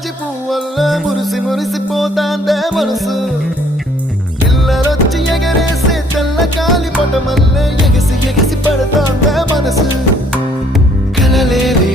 జాజి పువ్వల్ల మురిసి మురిసిపోతాందే మనసు పిల్లలొచ్చి ఎగరేసే తెల్ల కాలి పటమల్లే ఎగిసి ఎగిసి పడతాందే మనసు కలలేని